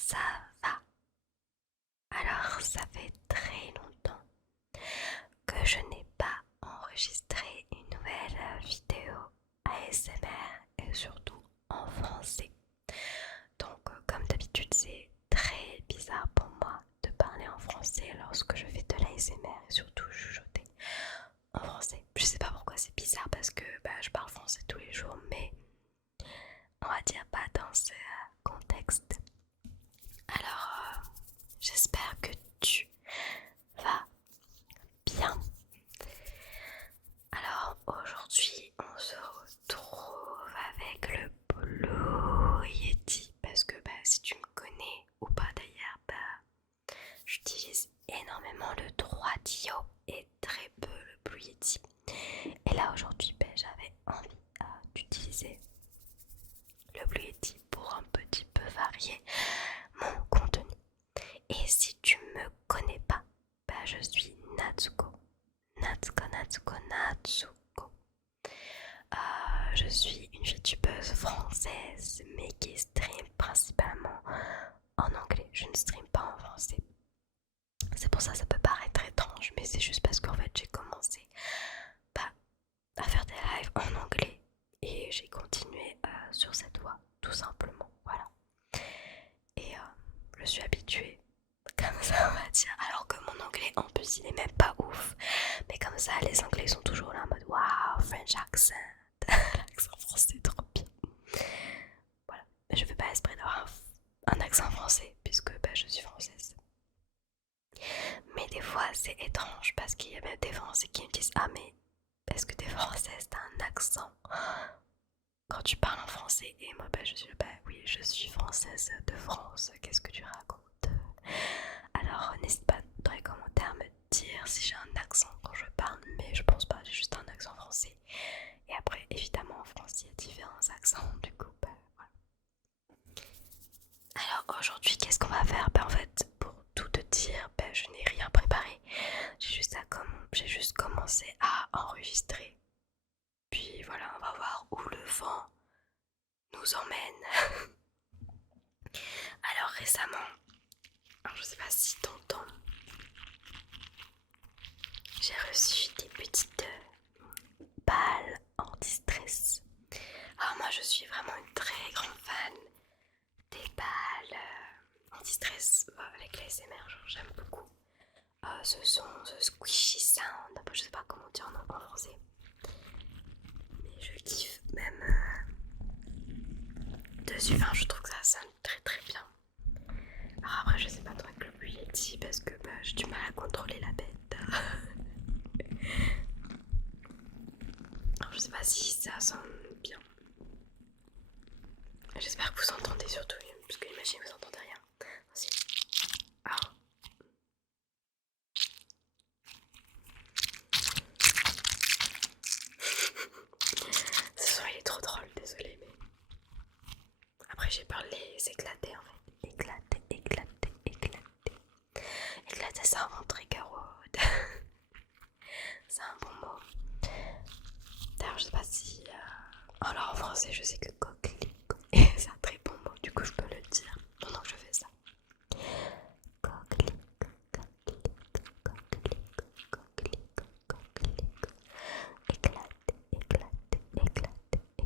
ça va? Alors, ça fait très longtemps que je n'ai pas enregistré une nouvelle vidéo ASMR et surtout en français. Donc, comme d'habitude, c'est très bizarre pour moi de parler en français lorsque je fais de l'ASMR et surtout chuchoter en français. Je sais pas pourquoi c'est bizarre parce que je parle français tous les jours, mais on va dire pas dans ce contexte. Alors, j'espère que tu vas bien. Alors, aujourd'hui, on se retrouve avec le Blue Yeti. Parce que si tu me connais ou pas d'ailleurs, j'utilise énormément le 3DO et très peu le Blue Yeti. Et là, aujourd'hui, j'avais envie d'utiliser le Blue Yeti pour un petit peu varier mon contenu. Et si tu me connais pas, je suis Natsuko. Natsuko. Je suis une youtubeuse française mais qui stream principalement en anglais. Je ne stream pas en français. C'est pour ça que ça peut paraître étrange, mais c'est juste parce qu'en fait j'ai commencé à faire des lives en anglais et j'ai continué sur cette voie tout simplement. Voilà. Et je suis habituée comme ça on va dire, alors que mon anglais en plus il est même pas ouf, mais comme ça les anglais sont toujours là en mode waouh, French accent. L'accent français trop bien. Voilà, je fais pas esprit d'avoir un accent français puisque je suis française, mais des fois c'est étrange parce qu'il y a même des français qui me disent ah mais est-ce que t'es française, t'as un accent quand tu parles en français? Et moi je suis oui, je suis française de France, qu'est-ce que tu racontes? Alors n'hésite pas dans les commentaires à me dire si j'ai un accent quand je parle, mais je pense pas, j'ai juste un accent français. Et après évidemment en France il y a différents accents, du coup voilà. Alors aujourd'hui qu'est-ce qu'on va faire? En fait pour tout te dire, je n'ai rien préparé, j'ai juste commencé à enregistrer. Puis voilà, on va voir où le vent nous emmène. Alors récemment, je sais pas si t'entends, j'ai reçu des petites balles anti-stress. Alors moi je suis vraiment une très grande fan des balles anti-stress avec l'ASMR, j'aime beaucoup. Ce son, ce squishy sound, je sais pas comment dire en français, mais je kiffe même dessus, je trouve que ça sonne très très bien. Alors après je sais pas trop avec le Blue Yeti parce que j'ai du mal à contrôler la bête. Alors je sais pas si ça sonne bien. J'espère que vous entendez surtout, parce que imagine vous entendez rien. Aussi. Alors. Ce son il est trop drôle, désolé, mais après j'ai peur de les éclater en fait. Éclater, c'est un bon trigger word. C'est un bon mot. D'ailleurs je sais pas si alors en français je sais que coquelicot c'est un très bon mot, du coup je peux le dire pendant que je fais ça. Coquelicot. Éclater, éclater, éclater, éclater,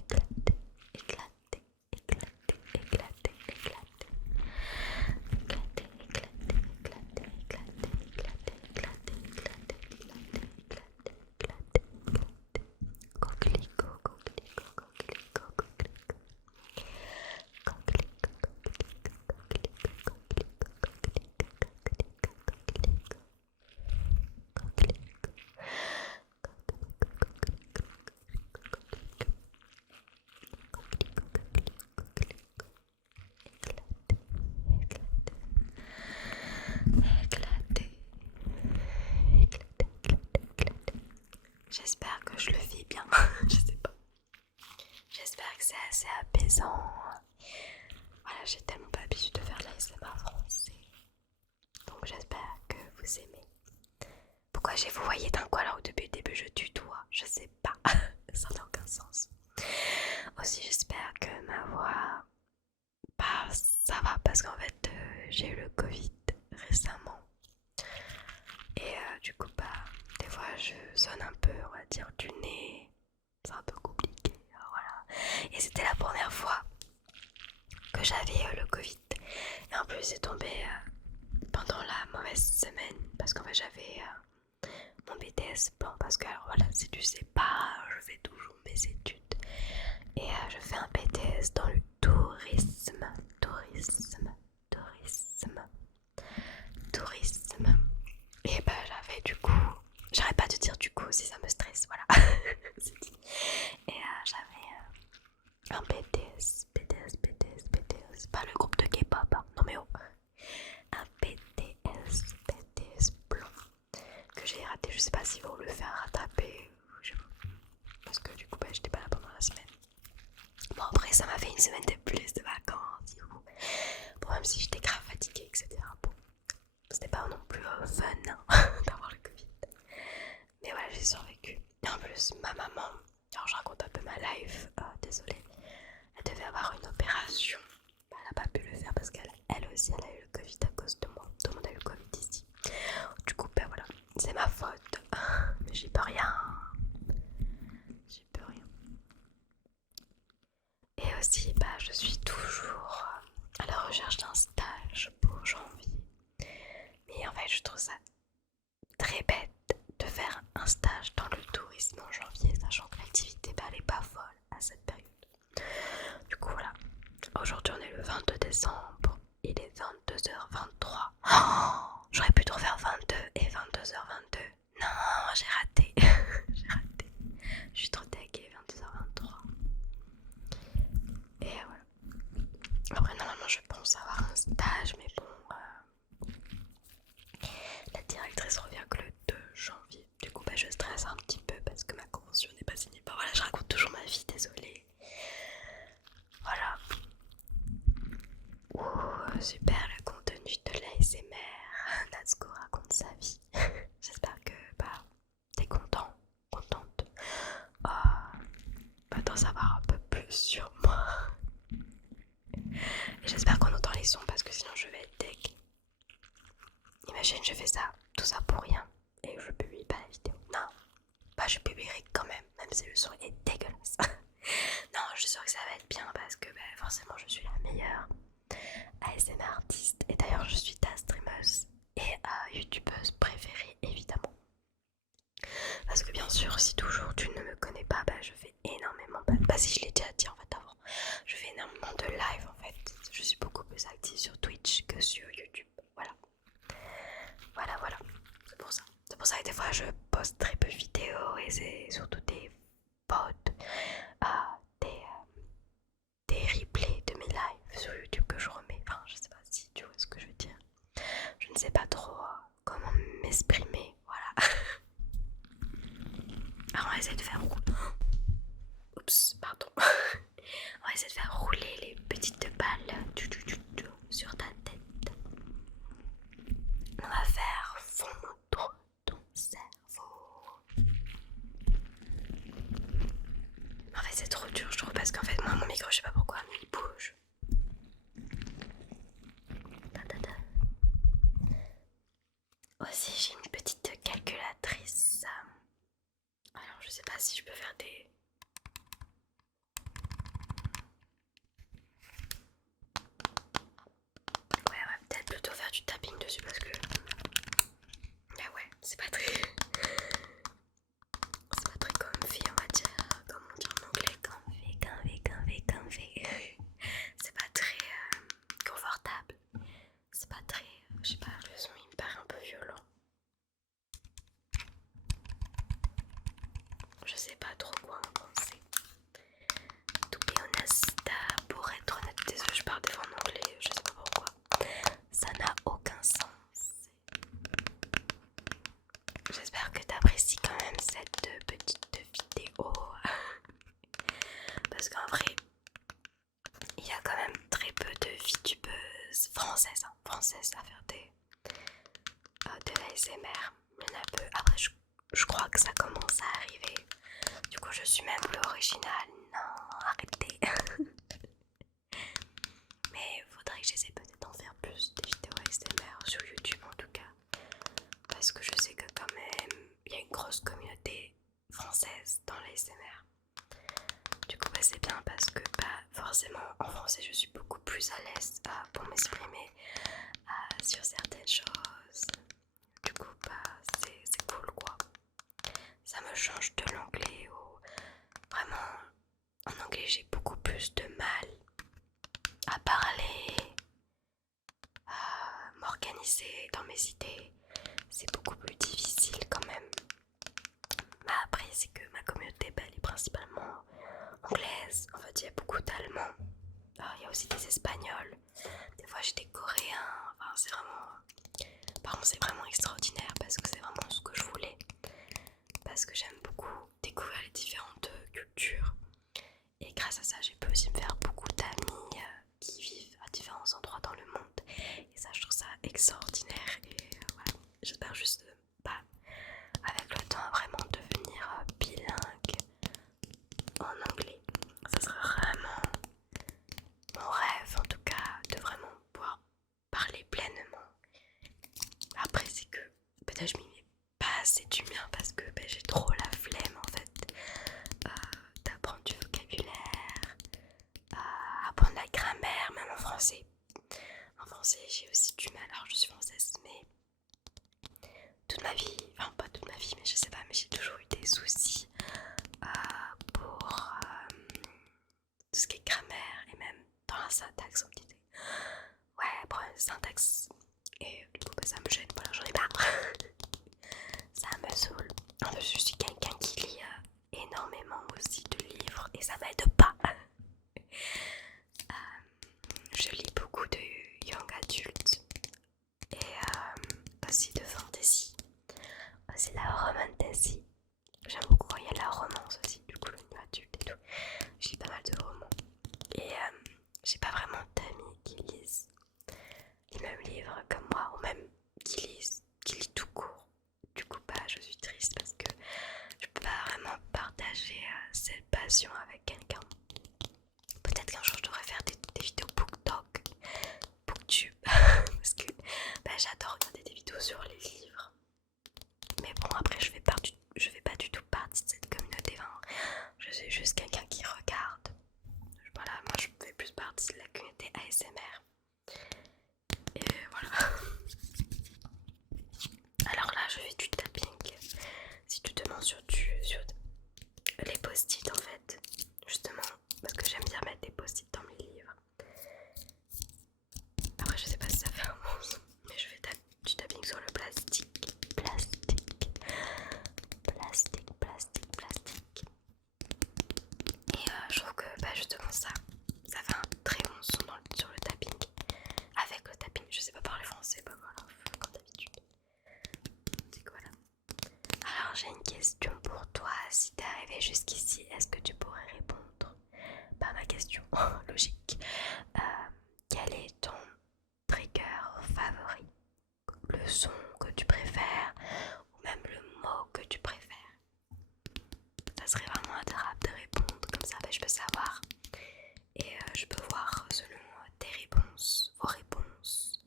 éclater, éclater, éclater, éclater. Éclater, éclater, éclater, éclater, éclater, éclater, éclater, éclater, éclater, éclater. Coquelicot, coquelicot, coquelicot, coquelicot. Coquelicot, coquelicot, coquelicot, coquelicot, coquelicot, coquelicot, coquelicot. J'espère que je le fais bien, je sais pas. J'espère que c'est assez apaisant. Voilà, j'ai tellement pas l'habitude de faire de l'ASMR français. Donc j'espère que vous aimez. Pourquoi j'ai vous voyez d'un coup alors depuis le début je tutoie? Je sais pas, ça n'a aucun sens. Aussi j'espère que ma voix, ça va parce qu'en fait j'ai eu le Covid récemment. Et du coup, bah, des fois je sonne un peu, on va dire, du nez. C'est un peu compliqué, voilà. Et c'était la première fois que j'avais le Covid. Et en plus, c'est tombé pendant la mauvaise semaine parce qu'en fait, j'avais mon BTS blanc. Parce que, alors voilà, si tu sais pas, je fais toujours mes études. Et je fais un BTS dans le tourisme. Tourisme. Et bah, j'avais du coup. J'arrête pas de dire du coup si ça me stresse, voilà. C'est dit. Et j'avais un BTS, pas le groupe de K-pop, hein. Non mais oh, un BTS blanc que j'ai raté. Je sais pas s'ils vont le faire rattraper, je sais pas, parce que du coup bah, j'étais pas là pendant la semaine. Bon après ça m'a fait une semaine de plus de vacances du coup. Bon même si j'étais grave fatiguée etc. Bon c'était pas non plus fun hein, d'avoir le Covid. Mais voilà j'ai survécu. Et en plus ma maman, alors je raconte un peu ma life, désolée. Elle devait avoir une opération. Elle n'a pas pu le faire parce qu'elle aussi elle a eu le Covid à cause de moi. Tout le monde a eu le Covid ici. Du coup, ben voilà, c'est ma faute. Mais j'y peux rien. J'y peux rien. Et aussi, bah, je suis toujours à la recherche d'un stage pour janvier. Mais en fait, je trouve ça très bête de faire un stage dans le tourisme en janvier, sachant que l'activité bah, elle est pas folle à cette période. Du coup, voilà. Aujourd'hui, on est le 22 décembre. Il est 22h23. Oh, j'aurais pu trop faire 22 et 22h22. Non, j'ai raté. J'ai raté. Je suis trop taguée, 22h23. Et voilà. Après, normalement, je pense avoir un stage, mais bon. La directrice revient que le 2 janvier. Du coup, bah, je stresse un petit peu parce que ma convention n'est pas signée. Bah, voilà, je raconte toujours ma vie, désolée. Voilà. Ouh, super le contenu de l'ASMR. Natsuko raconte sa vie. J'espère que bah, t'es contente d'en savoir un peu plus sur moi. Et j'espère qu'on entend les sons parce que sinon je vais être deg. Imagine, je fais ça, tout ça pour rien et je publie pas la vidéo. Non, bah je publierai quand même, même si le son est dégueulasse. Non, je suis sûre que ça va être bien parce que bah, forcément je suis la meilleure ASMR artiste. Et d'ailleurs, je suis ta streameuse et youtubeuse préférée, évidemment. Parce que bien sûr, si toujours tu ne me connais pas, bah je fais énormément. Bah si je l'ai déjà dit en fait avant, je fais énormément de live en fait. Je suis beaucoup plus active sur Twitch que sur YouTube. Voilà. Voilà. C'est pour ça. C'est pour ça que des fois je poste très peu de vidéos et c'est surtout des pods, des replays de mes lives sur YouTube que je remets. Enfin, je sais pas si tu vois ce que je veux dire. Je ne sais pas trop comment m'exprimer. Voilà. Alors on va essayer de faire rouler. Oups, pardon. On va essayer de faire rouler les petites balles sur ta tête. On va faire fondre ton cerveau. En fait, c'est trop dur, je trouve, parce qu'en fait, moi, mon micro, je sais pas pourquoi, mais il bouge. Aussi, j'ai une petite calculatrice. Alors, je sais pas si je peux faire des. Ouais, on va peut-être plutôt faire du tapping dessus parce que. Bah ouais, c'est pas très. C'est pas très comfy, on va dire. Comment on dit en anglais? Comfy. C'est pas très confortable. C'est pas très. Je sais pas, le son il me paraît un peu violent. Je sais pas trop quoi en penser. To be honest, pour être honnête, désolé, je parle des fois en anglais, je sais pas pourquoi. Ça n'a aucun sens. J'espère que t'apprécies quand même cette petite vidéo. Parce qu'en vrai, il y a quand même très peu de VTubeuses françaises, à faire de l'ASMR. Il y en a peu. Après, je crois que ça commence à arriver. Du coup, je suis même plus originale. Non, arrêtez. Mais faudrait que j'essaie peut-être d'en faire plus des vidéos. c'est bien parce que forcément en français je suis beaucoup plus à l'aise pour m'exprimer sur certaines choses. Du coup c'est cool quoi. Ça me change de l'anglais où vraiment en anglais j'ai beaucoup plus de mal à parler, à m'organiser dans mes idées. C'est beaucoup plus difficile quand même. Mais après c'est que ma communauté elle est principalement anglaise. En fait il y a beaucoup d'allemands. Il y a aussi des espagnols. Des fois j'ai des coréens. Enfin c'est vraiment... Par contre c'est vraiment extraordinaire parce que c'est vraiment ce que je voulais. Parce que j'aime beaucoup découvrir les différentes cultures. Et grâce à ça j'ai pu aussi me faire beaucoup d'amis qui vivent à différents endroits dans le monde. Et ça je trouve ça extraordinaire. Et voilà, j'espère juste avec le temps vraiment devenir bilingue en anglais. Ça serait vraiment mon rêve en tout cas, de vraiment pouvoir parler pleinement. Après c'est que peut-être je m'y mets pas assez du mien parce que j'ai trop la flemme en fait d'apprendre du vocabulaire, apprendre la grammaire, même en français. En français j'ai aussi du mal, alors je suis française mais toute ma vie, enfin pas toute ma vie mais je sais pas, mais j'ai toujours eu des soucis pour tout ce qui est grammaire et même dans la syntaxe on me disait ouais problème de syntaxe et du coup ça me gêne, voilà j'en ai marre. Ça me saoule. En plus je suis quelqu'un qui lit énormément aussi de livres et ça m'aide pas. Je lis beaucoup de young adult et aussi de fantasy, aussi la romantasy. J'aime beaucoup quand il y a de la romance aussi, du coup le new adulte et tout. Je lis pas mal de romans et j'ai pas vraiment d'amis qui lisent les mêmes livres comme moi ou même qui lisent tout court. Du coup je suis triste parce que je peux pas vraiment partager cette passion avec quelqu'un. Peut-être qu'un jour je devrais faire des vidéos BookTok, BookTube parce que j'adore regarder des vidéos sur les livres. Mais bon après je fais pas du tout partie de cette communauté. Enfin, je suis juste quelqu'un qui regarde. Voilà, moi je fais plus partie de la communauté ASMR. Et voilà. Alors là je fais du tapping. Si tu te demandes sur les post-it en fait, justement parce que j'aime bien mettre des post-it dans mes livres. Après je sais pas si ça fait un bon son, mais je fais du tapping sur le plastique. Et je trouve que justement ça fait un très bon son sur le tapping. Avec le tapping, je sais pas parler français, voilà, comme d'habitude. C'est quoi là? Alors j'ai une question pour toi, si t'es arrivé jusqu'ici, est-ce que tu pourrais répondre à ma question logique? Quel est ton trigger favori? Le son que tu préfères ou même le mot que tu préfères? Ça serait vraiment adorable de répondre, comme ça je peux savoir et je peux voir selon tes réponses, vos réponses,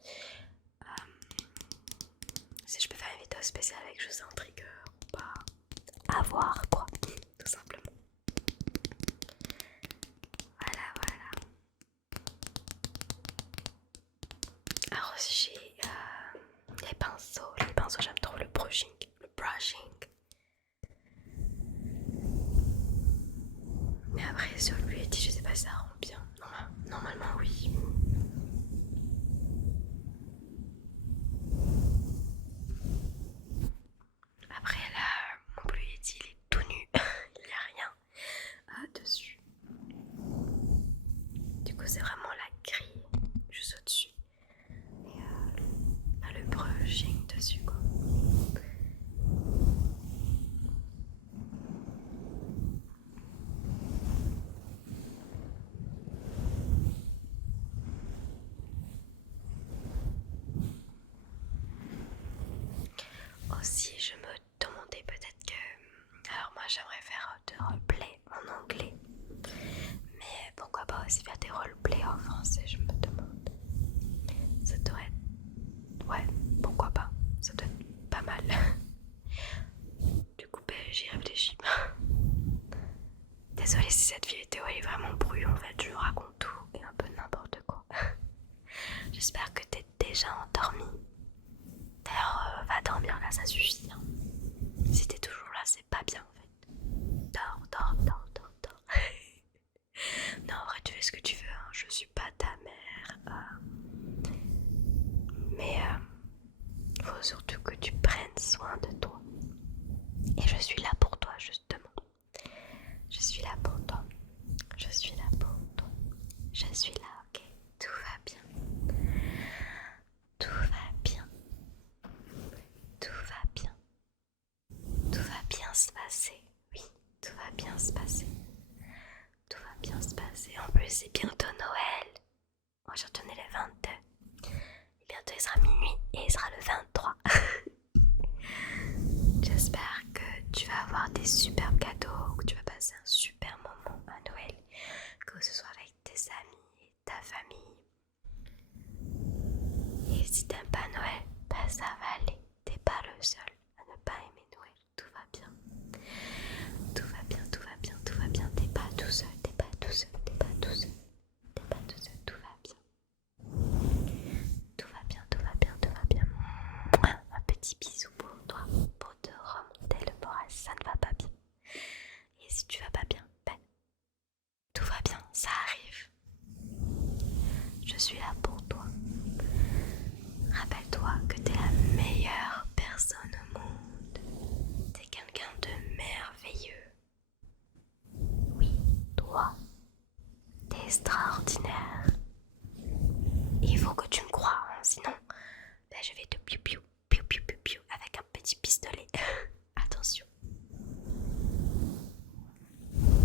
si je peux faire une vidéo spéciale avec juste un trigger ou pas. À voir quoi, tout simplement. Voilà. Alors j'ai les pinceaux j'aime trop le brushing. Mais après sur lui je sais pas si ça rend bien. Normalement oui. Après là mon Blue Yeti il est tout nu. Il n'y a rien dessus. Du coup c'est vraiment la grille juste au-dessus. Et le brushing dessus quoi. Aussi je me demandais peut-être que... Alors moi j'aimerais faire de roleplay en anglais. Mais pourquoi pas aussi faire des roleplay en vidéo est vraiment brouillon, en fait, je raconte tout et un peu n'importe quoi. J'espère que t'es déjà endormi. D'ailleurs, va dormir là, ça suffit. Hein. Si t'es toujours là, c'est pas bien en fait. Dors, dors, dors, dors, dors. Non, en vrai, tu fais ce que tu veux, hein. Je suis pas ta mère. Mais faut surtout que tu prennes soin de toi. Et je suis là pour toi, justement. Je suis là pour toi. Je suis là pour toi. Je suis là, ok? Tout va bien. Tout va bien. Tout va bien. Tout va bien se passer. Oui, tout va bien se passer. Tout va bien se passer. En plus, c'est bientôt Noël. Moi, j'ai retourné le 22. Et bientôt, il sera minuit et il sera le 23. J'espère que tu vas avoir des superbes cadeaux, que tu vas passer un super moment à Noël, que ce soit avec tes amis et ta famille. Et si t'aimes pas Noël, bah ça va aller. T'es pas le seul à ne pas aimer Noël. Tout va bien. Tout va bien, tout va bien, tout va bien. T'es pas tout seul, t'es pas tout seul, t'es pas tout seul. T'es pas tout seul, tout va bien. Tout va bien, tout va bien, tout va bien. Un petit bisou pour toi, pour te remonter le moral, ça ne va pas bien. Et si tu vas pas bien, ben, tout va bien, ça arrive. Je suis là pour toi. Rappelle-toi que t'es la meilleure personne au monde. T'es quelqu'un de merveilleux. Oui, toi, t'es extraordinaire. Il faut que tu me crois, hein, sinon ben, je vais te piou piou, piou piou piou piou avec un petit pistolet. Attention.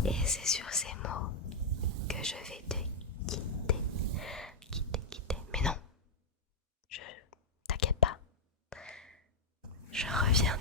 Et c'est sur ces mots que je vais te quitter. Quitter. Mais non, t'inquiète pas. Je reviens